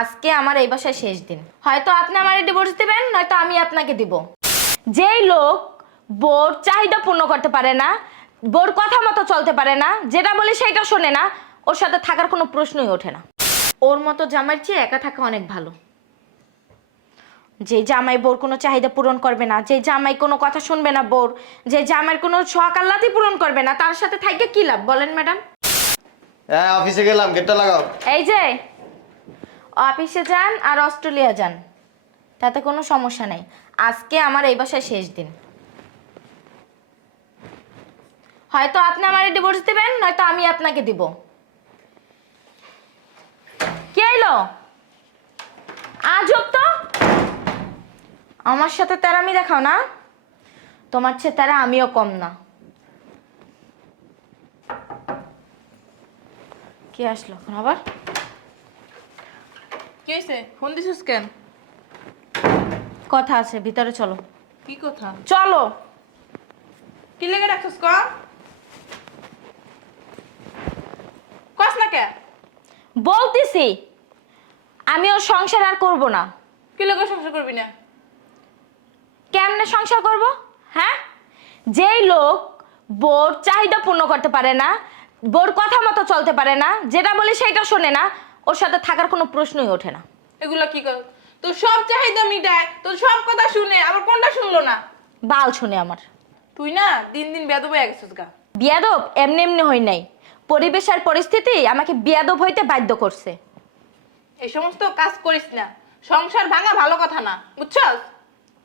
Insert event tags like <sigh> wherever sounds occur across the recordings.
আজকে আমার এই বাসায় শেষ দিন। হয়তো আপনি আমার ডিভোর্স দিবেন নয়তো আমি আপনাকে দিব। যেই লোক বোর চাহিদা পূর্ণ করতে পারে না বোর কথা মতো চলতে পারে না যেটা বলি সেটা শোনে না ওর সাথে থাকার কোনো প্রশ্নই ওঠে না। ওর মতো জামাইয়ের চেয়ে একা থাকা অনেক ভালো। যে জামাই বোর কোনো চাহিদা পূরণ করবে না যে জামাই কোনো কথা শুনবে না বোর যে জামাইয়ের কোনো শখ পূরণ করবে না তার সাথে থাইকে কি লাভ? বলেন ম্যাডাম। হ্যাঁ অফিসে গেলাম গেটটা লাগাও। এই যে অফিসে যান আর অস্ট্রেলিয়া যান। তাতে কোনো সমস্যা নেই। আজকে আমার এই বাসায় শেষ দিন। হয়তো আপনি আমার ডিভোর্স দিবেন, নয়তো আমি আপনাকে দিব। কে এলো? আজব তো! আমার সাথে তেরামি দেখাও না। তোমার চেয়ে তেরা আমিও কম না। কে আসলো এখন আবার? কি হয়েছে? ফোন দিছিস কেন? কথা আছে ভিতরে চলো। কি কথা? চলো। কি লেগে রাখছিস ক কস না কে? বলতেছি আমি ওর সংসার আর করব না। কি লেগে সংসার করবি না? কেমনে সংসার করব? হ্যাঁ? যেই লোক বোর চাহিদা পূর্ণ করতে পারে না বোর কথা মতো চলতে পারে না যেটা বলি সেটা শোনে না ওর সাথে থাকার কোনো প্রশ্নই ওঠে না। এগুলা কি কর? তোর সব চাহিদা মিটায় তোর সব কথা শুনে আবার কোনটা শুনলো না? বাল শুনে আমার। তুই না দিন দিন বেদ হয়ে গেছিস গা। বিয়াদব এমনি এমনি হই নাই। পরিবেশ আর পরিস্থিতি আমাকে বিয়াদব হইতে বাধ্য করছে। এই সমস্ত কাজ করিস না। সংসার ভাঙা ভালো কথা না বুঝছস?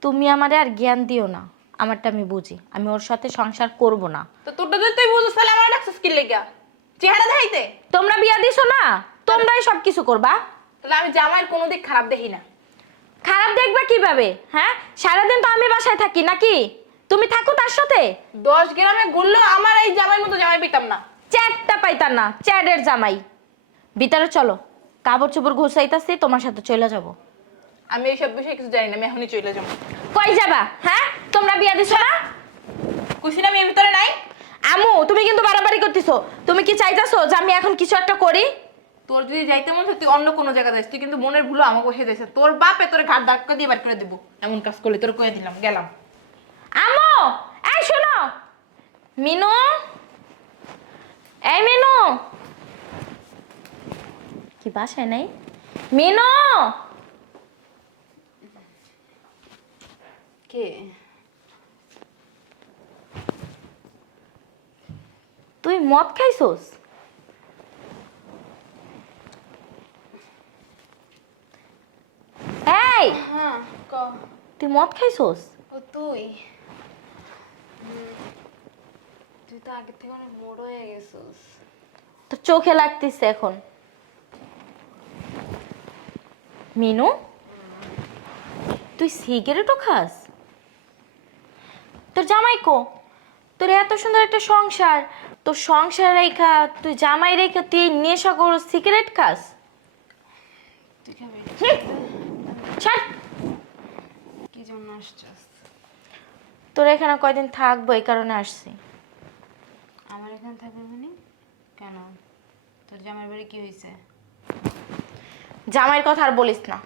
তুমি আমারে আর জ্ঞান দিও না। আমারটা আমি বুঝি। আমি ওর সাথে সংসার করব না। তো তোরটা যদি তুই বুঝছিস তাহলে আমার রাখছিস কি লেগা? চেহারা দেখাইতে? তোমরা তোমরাই সব কিছু করবা। তাহলে আমি জামাইয়ের কোনো দিক খারাপ দেখি না। খারাপ দেখবা কীভাবে? হ্যাঁ? সারাদিন তো আমি বাসায় থাকি নাকি? তুমি থাকো তার সাথে। দশ গ্রামে ঘুরলেও আমার এই জামাইয়ের মতো জামাই পেতাম না। চ্যাটটা পাইতাম না চ্যাটের জামাই। ভিতরে চলো কাপড় চোপড় ঘুষাইতাছি তোমার সাথে চলে যাব। আমি এইসব বিষয়ে কিছু জানি না আমি এখনই চলে যাব। কই যাবা? হ্যাঁ? তোমরা বিয়া দিছো না? কুসিনা আমি এর ভিতরে নাই? আমু তুমি কিন্তু বাড়াবাড়ি করতেছো। তুমি কি চাইতাছো যে আমি এখন কিছু একটা করি? তোর যদি যাইতে মন তুই অন্য কোনো জায়গা যাইস তুই কিন্তু মনের ভুলো আমাকে বসে দিয়েছে। তোর বাপে তোর ঘাট ধাক্কা দিয়ে বার করে দেবো। এমন কাজ করলে তোর কয়ে দিলাম গেলাম। আমু! এই শোনো! মিনু! এই মিনু! কি বাসায় নাই? মিনু! কে? তুই মদ খাইছোস এই হ্যাঁ ক। তুই মদ খাইছোস? ও তুই? তুই তো আগে থেকে অনেক বড় হয়ে গেছিস। তো চোখে লাগতেছে এখন। মিনু? তুই সিগারেটও খাস? তোর জামাই কো? তোর এত সুন্দর একটা সংসার। তোর সংসার রেখা তুই জামাই রেখা তুই নেশা করো সিগারেট খাস? তুই খাবি? জন্য আসছিস তোর এখানে কয়দিন থাকব? এই কারণে আসছি। আমার এখানে থাকবে মানে? কেন? তোর জামার বাড়ি কি হয়েছে? জামাইয়ের কথা আর বলিস না।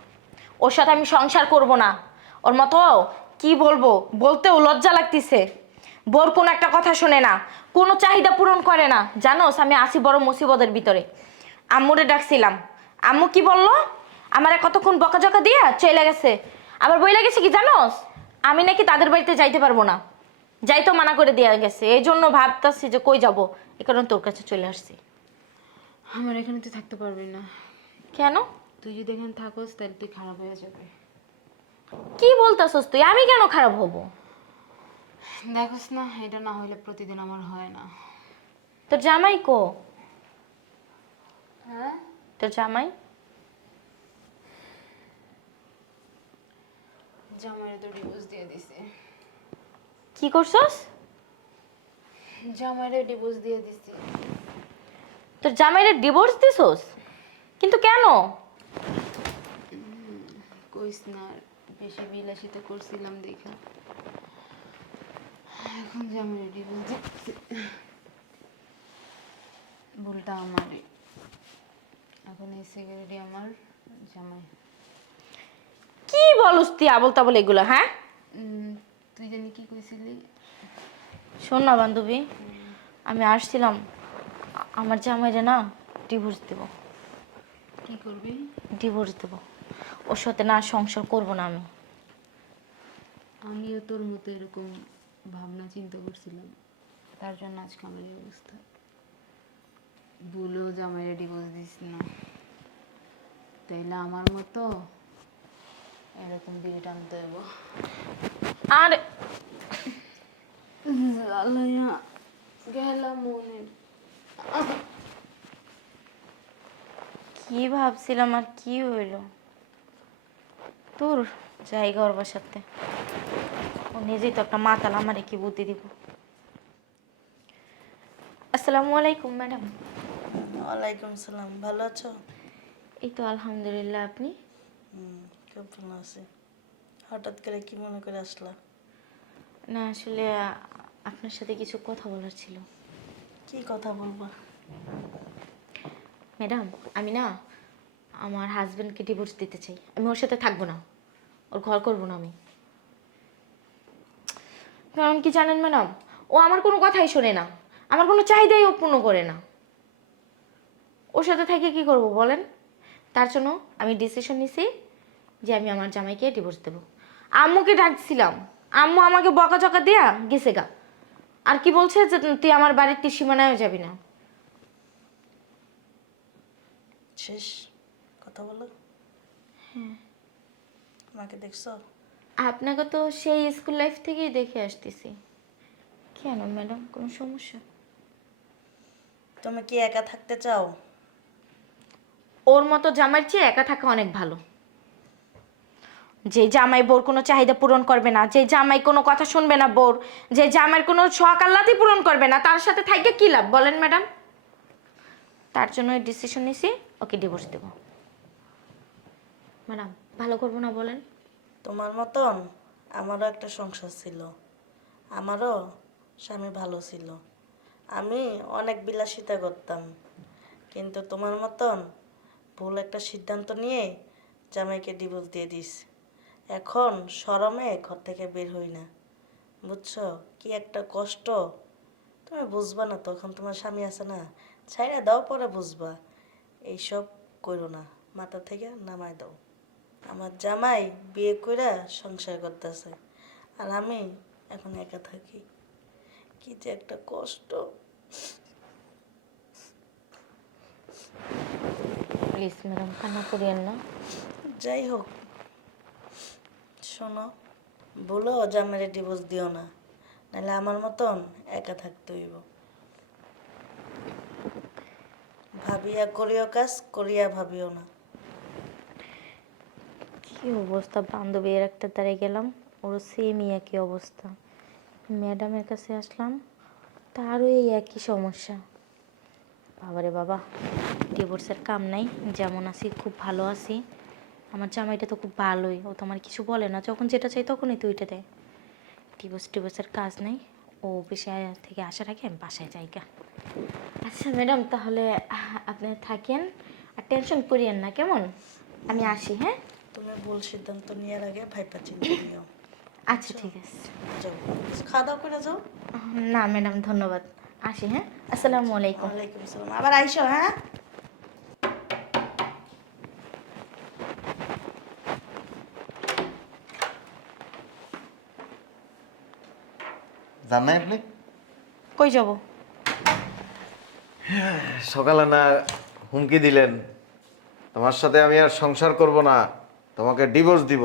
ওর সাথে আমি সংসার করব না। ওর মতো কি বলব? বলতেও লজ্জা লাগতেছে। বোর কোনো একটা কথা শোনে না। কোনো চাহিদা পূরণ করে না। জানোস আমি আসি বড় মুসিবতের ভিতরে। আম্মুরে ডাকছিলাম। আম্মু কি বলল? আমার কতক্ষণ বকাঝকা দিয়া চলে গেছে। আবার বই গেছে কি জানোস? আমি নাকি তাদের বাড়িতে যাইতে পারব না। যাইতো মানা করে দেওয়া গেছে। এই জন্য ভাবতাছি যে কই যাব? এ কারণে তোর কাছে চলে আসছি। আমার এখানে তুই থাকতে পারবি না। কেন? তুই যদি এখানে থাকোস তাহলে তুই খারাপ হয়ে যাবে। কি বলতাছস তুই? আমি কেন খারাপ হব? দেখোস না এটা না হইলে প্রতিদিন আমার হয় না। তোর জামাই কো? হ্যাঁ? তোর জামাই? জামাইয়ের তো ডিভোর্স দিয়ে দিছে। কি করছস? জামাইয়ের ডিভোর্স দিয়ে দিছি। তোর জামাইরে ডিভোর্স দিছস? কিন্তু কেন? কইস না বেশি বিলাসিতা করছিলাম দেখা। এখন জামাইয়ের ডিভোর্স দিচ্ছে ভুলটা আমারই। এখন এই সিগারেটই আমার জামাই। কি বলস তুই আবল তাবল এগুলো হ্যাঁ? তুই জানি কি কইছিলি? শোন না বান্ধবী আমি আসছিলাম আমার জামাইরে না ডিভোর্স দেব। কি করবি? ডিভোর্স দেব। ওর সাথে না সংসার করব না আমি। আমিও তোর মতো এরকম ভাবনা চিন্তা করছিলাম। তার জন্য আজকে আমার এই অবস্থা। বলেও জামাইরে ডিভোর্স দিস না। তাইলে আমার মতো এরকম বিয়ে টানতে হইব আর জ্বালাইয়া গেলাম কি ভাবছিলাম আর কি হইল? তোর জায়গা ওর বাসাতে। ও নিজেই তো একটা মাতাল আমারে কি বুদ্ধি দিব? আসসালামু আলাইকুম ম্যাডাম। ওয়ালাইকুম সালাম ভালো আছো? এই তো আলহামদুলিল্লাহ আপনি? খুব আছি? হঠাৎ করে কি মনে করে আসলা? না আসলে আপনার সাথে কিছু কথা বলার ছিল। কি কথা বলবা? ম্যাডাম আমি না আমার হাজব্যান্ডকে ডিভোর্স দিতে চাই। আমি ওর সাথে থাকব না। ওর ঘর করব না আমি। কারণ কি জানেন ম্যাডাম? ও আমার কোনো কথাই শোনে না। আমার কোনো চাহিদাই ও পূর্ণ করে না। ওর সাথে থেকে কি করব বলেন? তার জন্য আমি ডিসিশন নিছি যে আমি আমার জামাইকে ডিভোর্স দেবো। আম্মুকে ডাকছিলাম। আম্মু আমাকে বকাঝকা দেয়া গেছে গা। আর কি বলছে যে তুই আমার বাড়ির সীমানায়ও যাবি না। শেষ। কথা বলো। হ্যাঁ। আমাকে দেখছ? আপনাকে তো সেই স্কুল লাইফ থেকেই দেখে আসতেছি। কেন ম্যাডাম কোনো সমস্যা? তুমি কি একা থাকতে চাও? ওর মতো জামাইয়ের চেয়ে একা থাকা অনেক ভালো। যে জামাই বোর কোনো চাহিদা পূরণ করবে না যে জামাই কোনো কথা শুনবে না বোর যে জামাইয়ের কোনো শখ আহ্লাদই পূরণ করবে না তার সাথে থাইকে কি লাভ? বলেন ম্যাডাম। তার জন্য ডিসিশন নিছি ওকে ডিভোর্স দেব। ম্যাডাম ভালো করব না বলেন। তোমার মতন আমারও একটা সংসার ছিল। আমারও স্বামী ভালো ছিল। আমি অনেক বিলাসিতা করতাম। কিন্তু তোমার মতন ভুল একটা সিদ্ধান্ত নিয়ে জামাইকে ডিভোর্স দিয়ে দিস। এখন শরমে ঘর থেকে বের হই না। বুঝছ? কি একটা কষ্ট। তুমি বুঝবা না তখন তোমার স্বামী আছে না? ছাইরা দাও পরে বুঝবা। এইসব করো না। মাথা থেকে নামাই দাও। আমার জামাই বিয়ে কইরা সংসার করতেছে আর আমি এখন একা থাকি। কি যে একটা কষ্ট। প্লিজ ম্যাডাম কান্না করিয়েন না। যাই হোক শোনো, বলো জামাইরে ডিভোর্স দিও না, নাহলে আমার মতন একা থাকতে হইব। ভাবিয়া করিও কাজ, করিয়া ভাবিও না। কি অবস্থা, বান্ধবীর একটা দ্বারে গেলাম ওর সেমই একই অবস্থা। ম্যাডামের কাছে আসলাম, তারও এই একই সমস্যা। বাবারে বাবা ডিভোর্সের কাম নাই, যেমন আছি, খুব ভালো আছি। আমার জামাইটা তো খুব ভালোই ও তোমার কিছু বলে না যখন যেটা চাই তখনই তো ওইটা দেয়। ডিভোর্স ডিভোর্সের কাজ নেই ও অফিসে থেকে আসার আগে আমি বাসায় যাইগা আচ্ছা ম্যাডাম তাহলে আপনি থাকেন আর টেনশন করিয়েন না কেমন? আমি আসি হ্যাঁ? তুমি ভুল সিদ্ধান্ত নেওয়ার আগে ভাইপা চিন্তা নিও। আচ্ছা ঠিক আছে। যাও খাওয়া দাওয়া করে যাও। না ম্যাডাম ধন্যবাদ। আসি হ্যাঁ? আসসালামু আলাইকুম। ওয়ালাইকুম আসসালাম। আবার আইসো হ্যাঁ? জান নাই আপনি কই যাব সকালে না হুমকি দিলেন। তোমার সাথে আমি আর সংসার করব না। তোমাকে ডিভোর্স দিব।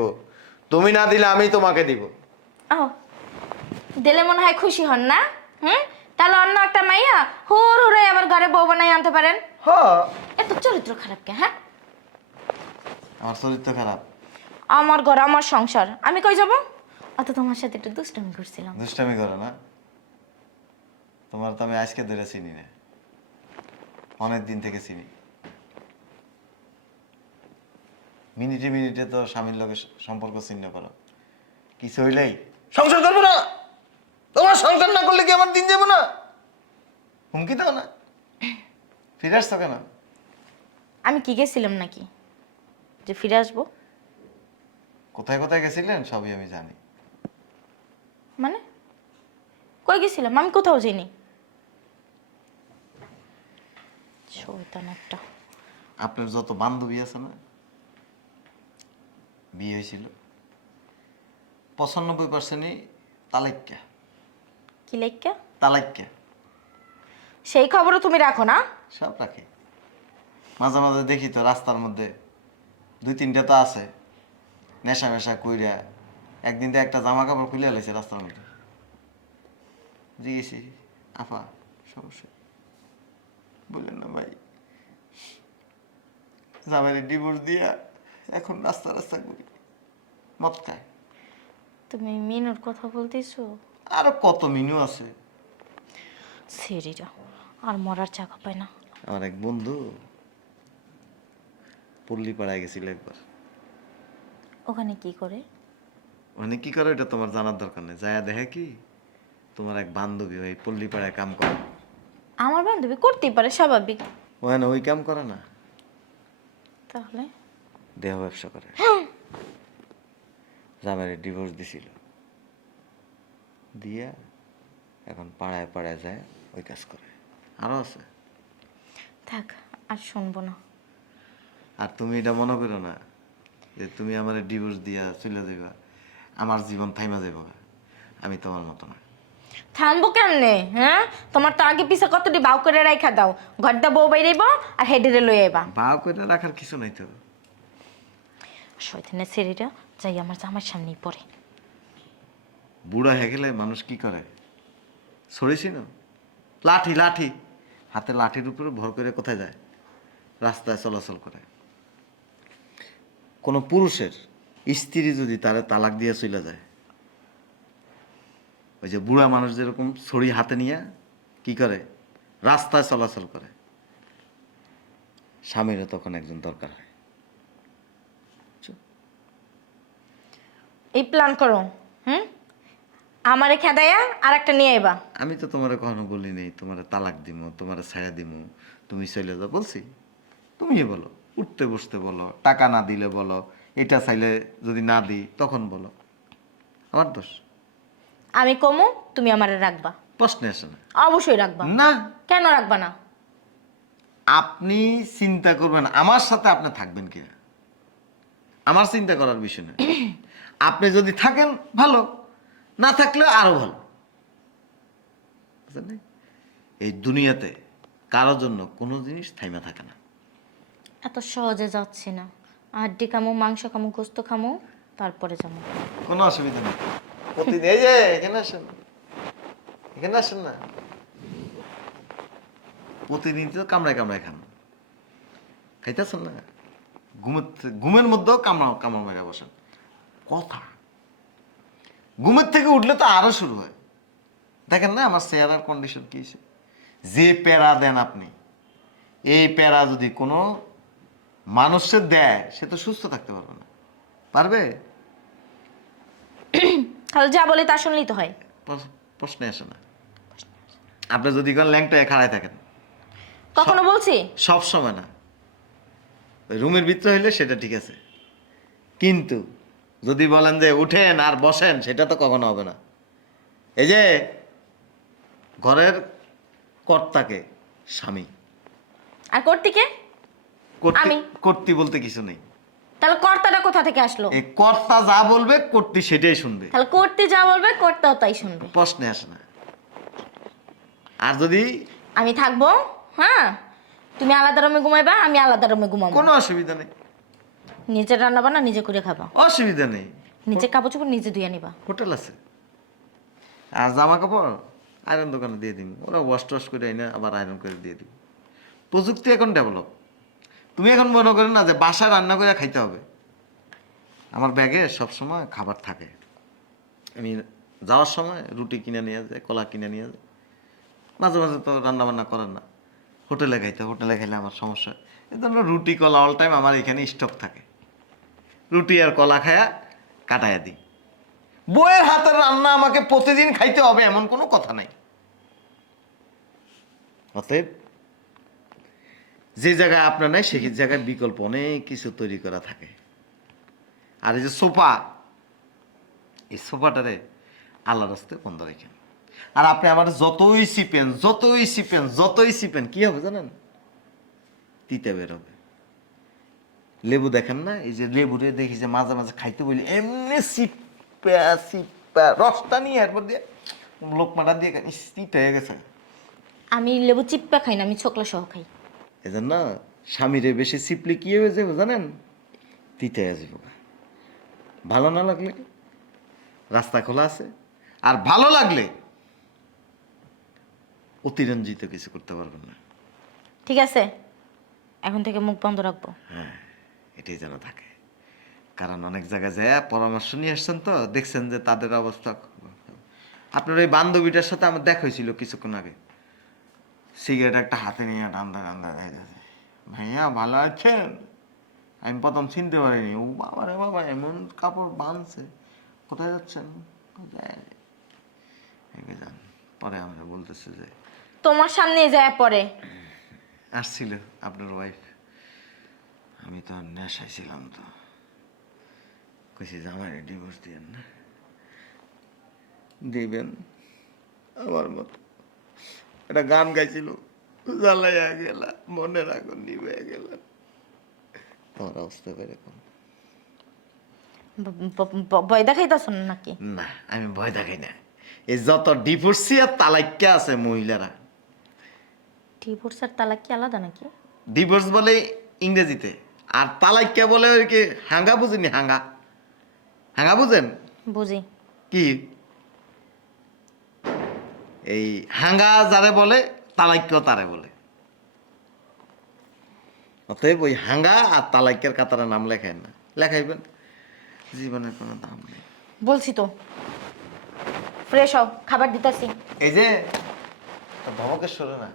তুমি না দিলে আমি তোমাকে দিব। ও দিলে মনে হয় খুশি হন না? হুম? তাহলে অন্য একটা মাইয়া হুর হুরে আবার ঘরে বউ বানাই আনতে পারেন। হ্যাঁ এত চরিত্র খারাপ কে হ্যাঁ? আমার চরিত্র খারাপ। আমার ঘর আমার সংসার। আমি কই যাব? অত তোমার সাথে একটু দুষ্টামি করছিলাম। দুষ্টামি করো না। তোমার তো আমি আজকে ধরে চিনি না। অনেক দিন থেকে চিনি। মিনিটে মিনিটে তো স্বামীর লোকের সম্পর্ক চিহ্ন করো। কিছু হইলেই সংসার করব না। তোমার সংসার না করলে কি আমার দিন যাব না? হুমকি দাও না। ফিরে আসতো কেন? আমি কি গেছিলাম নাকি? যে ফিরে আসব? কোথায় কোথায় গেছিলেন? সবই আমি জানি। মানে? কই গেছিলাম আমি কোথাও যাইনি শয়তান একটা। আপনার যত বান্ধবী আছে না বিয়ে হয়েছিল। পঁচানব্বই পার্সেন্টই তালাইক্যা কি লেখা তালাইক্যা সেই খবরও তুমি রাখো না? সব রাখি। মাঝে মাঝে দেখি তো রাস্তার মধ্যে দুই তিনটা তো আছে নেশা মেশা কইরা একদিন তো একটা জামা কাপড় খুলে লাইছে রাস্তার মধ্যে। জিগেছি আফা সমস্যা। বললেন না ভাই। জামাইরে ডিভোর্স দিয়া এখন রাস্তা রাস্তা করি মদ খায় তুমি মিনুর কথা বলতেছো? আরও কত মিনু আছে। সেরিরা আর মরার জায়গা পায় না। আমার এক বন্ধু পল্লী পাড়ায় গেছিল একবার। ওখানে কি করে? মানে কি করে এটা তোমার জানার দরকার নেই। যায় দেখে কি তোমার এক বান্ধবী ওই পল্লী পাড়ায় কাম করে। আমার বান্ধবী করতেই পারে স্বাভাবিক। ওখানে ওই কাম করে না। তাহলে? দেহ ব্যবসা করে। <gasps> জামাইরে ডিভোর্স দিছিল। দিয়া এখন পাড়ায় পাড়ায় যায় ওই কাজ করে। আরও আছে। থাক আর শুনব না। আর তুমি এটা মনে করো না যে তুমি আমার ডিভোর্স দিয়া চলে যাবা আমার জীবন থাইমা যাব আমি তোমার মতো না। থামবো কেমনে হ্যাঁ? তোমার তো আগে পিছে কতটি বাউ করে রাখা দাও। ঘরটা বউ বাইরেব আর হেডেরে লই আইবা। ভাও করে রাখার কিছু নাই তো। শয়তানের সেরিটা যাই আমার জামার সামনেই পড়ে। বুড়া হয়ে গেলে মানুষ কি করে? সরেছি না? লাঠি লাঠি। হাতে লাঠির উপরে ভর করে কোথায় যায়? রাস্তায় চলাচল করে। কোনো পুরুষের স্ত্রী যদি তারে তালাক দিয়ে চলে যায় ওই যে বুড়া মানুষ যেরকম ছড়ি হাতে নিয়ে কি করে? রাস্তায় চলাচল করে। স্বামীরও তখন একজন দরকার হয়। এই প্ল্যান করো হুম? আমারে খেদাইয়া আর একটা নিয়ে আইবা। আমি তো তোমার কখনো বলি নেই তোমার তালাক দিমু তোমার ছায়া দিমু তুমি চলে যাও। বলছি তুমি বলো উঠতে বসতে বলো টাকা না দিলে বলো এটা চাইলে যদি না দিই তখন বলো। আমার দোষ? আমি কমু তুমি আমারে রাখবা। প্রশ্নে আসে না। অবশ্যই রাখবা। না। কেন রাখবা না? আপনি চিন্তা করবেন আমার সাথে আপনি থাকবেন কিনা? আমার চিন্তা করার বিষয় না। <clears throat> আপনি যদি থাকেন ভালো। না থাকলে আরও ভালো। এই দুনিয়াতে কারোর জন্য কোনো জিনিস থাইমা থাকে না। এত সহজে যাচ্ছে না। আড্ডি খামো মাংস খামো গোস্ত খামো তারপরে যাব। কোনো অসুবিধা নেই। প্রতিদিন এই যে এখানে আসেন। এখানে আসেন না। প্রতিদিন তো কামড়ায় কামড়ায় খান। খাইতেছেন না? ঘুমের ঘুমের মধ্যেও কামড়া কামড় মেরে বসেন। কথা। ঘুমের থেকে উঠলে তো আরও শুরু হয়। দেখেন না আমার চেহারার কন্ডিশন কি যে প্যারা দেন আপনি এই প্যারা যদি কোনো মানুষের দেয় সে তো সুস্থ থাকতে পারবে না। পারবে? তাহলে যা বলে তা শুনলেই তো হয়। প্রশ- প্রশ্নে আসে না। আপনি যদি কোন ল্যাংটায় খাড়ায় থাকেন? কখনো বলছি? সব সময় না। ওই রুমের ভিতরে হইলে সেটা ঠিক আছে। কিন্তু যদি বলেন যে উঠেন আর বসেন সেটা তো কখনো হবে না। এই যে ঘরের কর্তাকে স্বামী। আর করতে কে কর্তি আমি। কর্তি বলতে কিছু নেই। তাহলে কর্তাটা কোথা থেকে আসলো? এই কর্তা যা বলবে কর্তি সেটাই শুনবে। তাহলে করতে যা বলবে কর্তাও তাই শুনবে। প্রশ্নে আসে না। আর যদি আমি থাকব হ্যাঁ? তুমি আলাদা রুমে ঘুমাইবা আমি আলাদা রুমে ঘুমাবো। কোনো অসুবিধা নেই। নিজে রান্না বান্না নিজে করে খাবা। অসুবিধা নেই। নিজে কাপড় চোপড় নিজে ধুয়ে নিবা। হোটেল আছে। আর জামা কাপড় আয়রন দোকানে দিয়ে দিন ওরা ওয়াশ টস করে এনে আবার আয়রন করে দিয়ে দিন প্রযুক্তি এখন ডেভেলপ তুমি এখন মনে করো না যে বাসায় রান্না করে খাইতে হবে। আমার ব্যাগে সবসময় খাবার থাকে। আমি যাওয়ার সময় রুটি কিনে নিয়ে যায় কলা কিনে নিয়ে যায় মাঝে মাঝে তো রান্না বান্না করেন না। হোটেলে খাইতে, হোটেলে খাইলে আমার সমস্যা। এই জন্য রুটি, কলা অল টাইম আমার এখানে স্টক থাকে। রুটি আর কলা খায়া কাটাইয়া দিই। বইয়ের হাতের রান্না আমাকে প্রতিদিন খাইতে হবে এমন কোনো কথা নাই। অতএব যে জায়গায় আপনার নাই সেই জায়গায় বিকল্প অনেক কিছু তৈরি করা থাকে। আর এই যে সোফা, এই সোফাটারে আল্লাহ রাস্তায় বন্ধ রেখেন। আর আপনি আমার যতই চিপেন যতই চিপেন যতই চিপেন কি হবে জানেন? তিতে বেরোবে লেবু দেখেন না? এই যে লেবুরে দেখি যে মাঝে মাঝে খাইতে বলি, এমনি সিপা সিপা, রসটা নিয়ে এরপর দিয়ে লোকমাটা দিয়ে তিতে হয়ে গেছে। আমি লেবু চিপ্পা খাই না, আমি ছোকলা সহ খাই। এজন্য স্বামীরে বেশি চিপলে কি হয়ে যাবে জানেন? তিতে যাব ভালো না লাগলে? রাস্তা খোলা আছে। আর ভালো লাগলে অতিরঞ্জিত কিছু করতে পারবেন না। ঠিক আছে। এখন থেকে মুখ বন্ধ রাখব। হ্যাঁ এটাই যেন থাকে। কারণ অনেক জায়গায় যায় পরামর্শ নিয়ে আসছেন তো দেখছেন যে তাদের অবস্থা আপনার ওই বান্ধবীটার সাথে আমার দেখা হয়েছিল কিছুক্ষণ আগে। সিগারেট একটা হাতে নিয়ে টান্দা টান্দা যাইতেছে ভাইয়া ভালো আছেন? আমি প্রথম চিনতে পারিনি। ও বাবা রে বাবা এমন কাপড় বাঁধছে কোথায় যাচ্ছেন? যান। পরে আমরা বলতেছে যে তোমার সামনে যায় পরে। আসছিল আপনার ওয়াইফ আমি তো নেশায় ছিলাম তো। কইছি জামাই ডিভোর্স দিয়েন না। দিবেন আমার মতো। একটা গান গাইছিল। জ্বালাইয়া গেলা মনে রাখো নিবে গেলাম তোমার অবস্থা এরকম। ভয় দেখাইতেছ নাকি? না আমি ভয় দেখাই না। এই যত ডিভোর্সি আর তালাক্যা আছে মহিলারা। ডিভোর্স আর তালাক কি আলাদা নাকি? ডিভোর্স বলে ইংরেজিতে আর তালাক্যা বলে ওই কি হাঙ্গা বুঝিনি হাঙ্গা? হাঙ্গা বুঝেন? বুঝি। কি? এই হাঙ্গা যারে বলে তালাক্য তারে বলে। অতএব ওই হাঙ্গা আর তালাক্যের কাতারে নাম লেখায় না। লেখাইবেন জীবনের কোনো দাম নেই। বলছি তো ফ্রেশ হও খাবার দিতেছি। এই যে ধমকের সরে না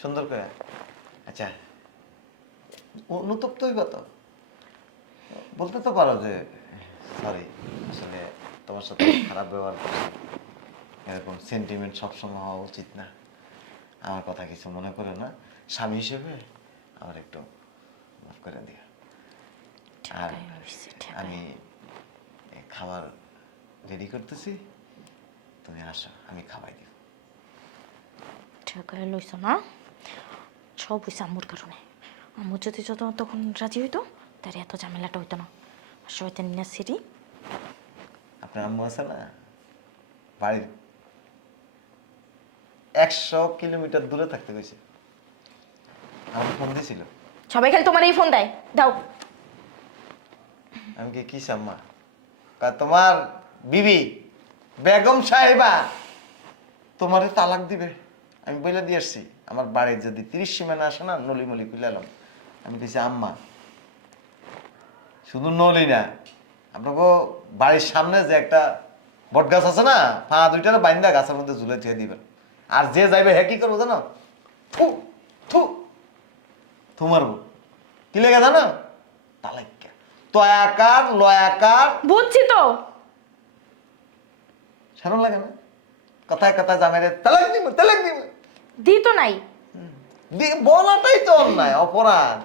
সুন্দর করে। আচ্ছা অনুতপ্ত হইবা তো? বলতে তো পারো যে সরি আসলে তোমার সাথে খারাপ ব্যবহার করছি। এরকম সেন্টিমেন্ট সবসময় হওয়া উচিত না। আমার কথা কিছু মনে করে না। স্বামী হিসেবে আমার একটু মাফ করে দিও। আর আমি খাবার রেডি করতেছি। তুমি আসো আমি খাওয়াই দিব। ঠেকায় লইছ না? সব হইছে আম্মুর কারণে। আম্মু যদি যত তখন রাজি হইতো তার এত ঝামেলাটা হইতো না। শয়তান নিয়ে সিরি আপনার আম্মু আছে না? বাড়ির একশো কিলোমিটার দূরে থাকতে গেছে আমার ফোন দিয়েছিল সবাই খালি তোমার এই ফোন দেয়। দাও। আমি কি কি আম্মা কয়, তোমার বিবি বেগম সাহেবা তোমারে তালাক দিবে? আমি বলে দিয়ে আসছি। আমার বাড়ির যদি তিরিশ সীমানা আসে না নলি মলি খুলে এলাম আমি দিছি আম্মা শুধু নলি না আপনাকে বাড়ির সামনে যে একটা বট গাছ আছে না পা দুইটার বাইন্দা গাছের মধ্যে ঝুলে থুয়ে দিবেন। আর যে যাইবে হ্যাঁ কি করব জানো? থু থু থু মারবো। কি লেগে জানো? তালাক্কা তয়াকার লয়াকার। বুঝছি তো। সারণ লাগে না? কথায় কথায় জামাই রে তালাক দিব তালাক দিব। দি তো নাই। বলাটাই তো অন্যায় অপরাধ।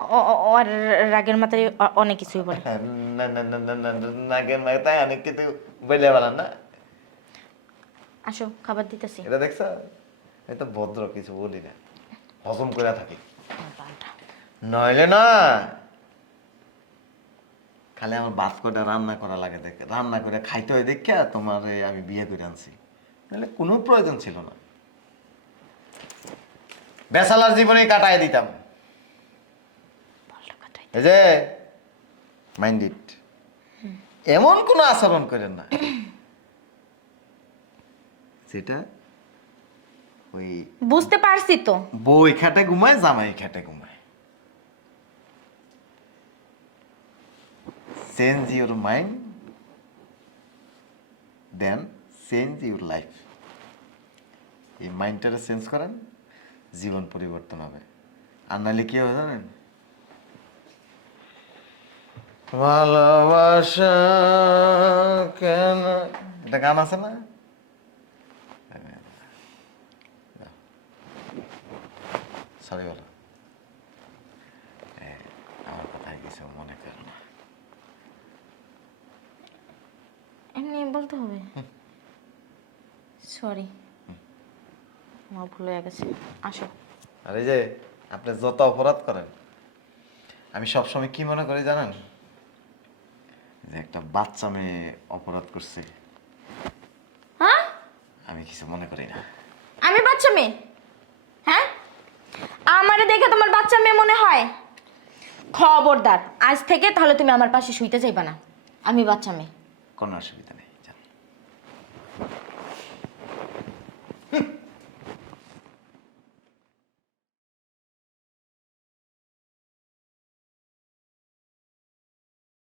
ও- রাগের মাথায় অনেক কিছুই বলে। হ্যাঁ, না না না না মাগে তাই অনেক কিছু বলে বলেন না। আসো খাবার দিতেছি। এটা দেখছ? তো ভদ্র কিছু বলি না। হজম করে থাকি। নইলে না খালি আমার বাদ করে রান্না করা লাগে দেখে। রান্না করে খাইতে হয় দেখে তোমার আমি বিয়ে করে আনছি। নাহলে কোনো প্রয়োজন ছিল না। বেসালার জীবনে কাটায় দিতাম। এই যে মাইন্ড ইট এমন কোনো আচরণ করেন না। যেটা ওই বুঝতে পারছি তো। বই খাটে ঘুমায় জামাই খাটে ঘুমায়। Change your mind then change your life এই মাইন্ডটারে চেঞ্জ করেন জীবন পরিবর্তন হবে। আর নাহলে কি হবে জানেন? ভালোবাসা কেন এটা গান আছে না? সরি আমার কথা কিছু মনে করো না। এমনি বলতে হবে? সরি গেছে। আসো। আরে যে আপনি যত অপরাধ করেন আমি সবসময় কি মনে করি জানেন? যে একটা বাচ্চা মেয়ে অপরাধ করছে। হ্যাঁ? আমি কিছু মনে করি না। আমি বাচ্চা মেয়ে? আমারে দেখে তোমার বাচ্চা মেয়ে মনে হয়? খবরদার। আজ থেকে তাহলে তুমি আমার পাশে শুইতে যাইবা না। আমি বাচ্চা মেয়ে। কোনো অসুবিধা নেই।